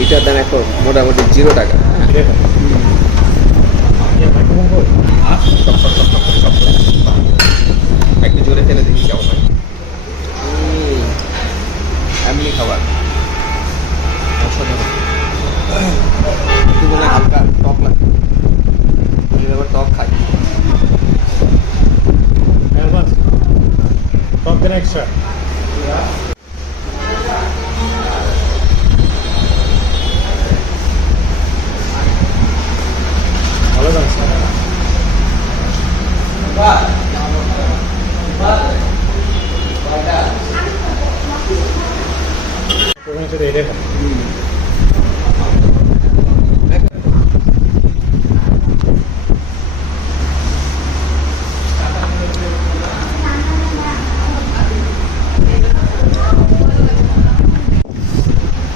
এটার দাম এখন মোটামুটি 0 টাকা। একটু জোরে ফেলে দেখি কেমন হয়। এমনি খাবার অসাধারণ। একটু মনে হয় হালকা টক লাগে, আমি আবার টক খাই। Talk the next one. ভালো লাগছে প্রোগ্রাম সাথে এটা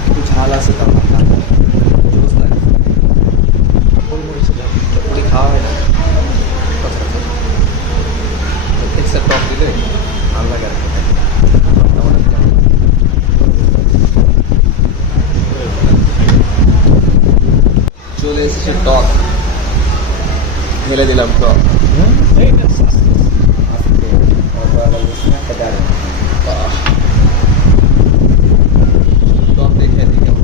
একটু ঝাল আছে, তার জোস লাগে। ওই খাওয়া হয় না সচরাচর। এক্সট্রা টক দিলে ভালো লাগে আর কি। চলে এসেছে টক, ঢেলে দিলাম টক। টক দেখে দিই কেমন।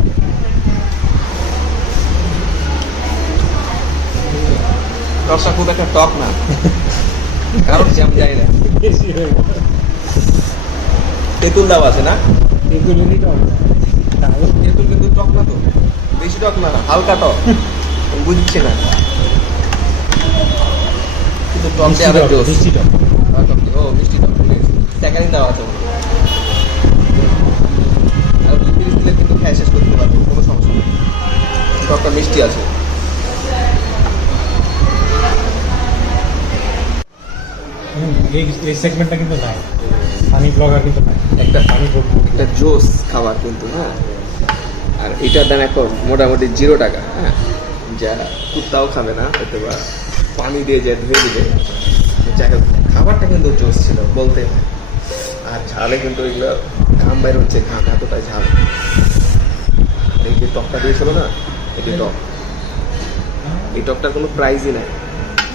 টকটা খুব একটা টক না, কারণ কি আমি জানি না। তেঁতুল দাও আছে না? তেঁতুল কিন্তু টক না তো, বেশি টক না, হালকা টক। বুঝছি না কিন্তু টক দিয়ে আবার জোস। ও মিষ্টি টক, স্যাকারিন দেওয়া আছে। আর 2-30 দিলে কিন্তু খেয়ে শেষ করতে পারবো, কোনো সমস্যা নেই। টকটা মিষ্টি আছে। এই সেগমেন্টটা কিন্তু নাই, পানি ব্লগার কিন্তু নাই, একটা পানি একটা জোস খাবার কিন্তু। হ্যাঁ, আর এটার দাম এখন মোটামুটি 0 টাকা। হ্যাঁ, যা কুত্তাও খাবে না হয়তো, বা পানি দিয়ে যে ধুয়ে দিবে। যাই হোক, খাবারটা কিন্তু জোস ছিল বলতে। আর ঝালে কিন্তু এগুলো ঘাম বাইর হচ্ছে, ঘাম এতটাই ঝাল। আর এই যে টকটা দিয়েছিল না, এই যে টক, এই টকটার কোনো প্রাইজই নাই,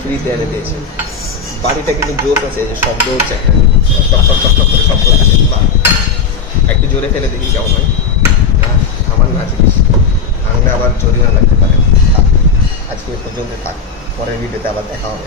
ফ্রিতে এনে দিয়েছে। বাড়িটা কিন্তু জোস আছে, এই যে শব্দ হচ্ছে টক টক টক টক করে শব্দ হচ্ছে। একটু জোরে ফেলে দেখি কেমন হয়। আমার না জিনিস ভাঙলে আবার জরিমানা লাগতে পারে। আজকে এ পর্যন্ত থাক, পরের ভিডিওতে আবার দেখা হবে।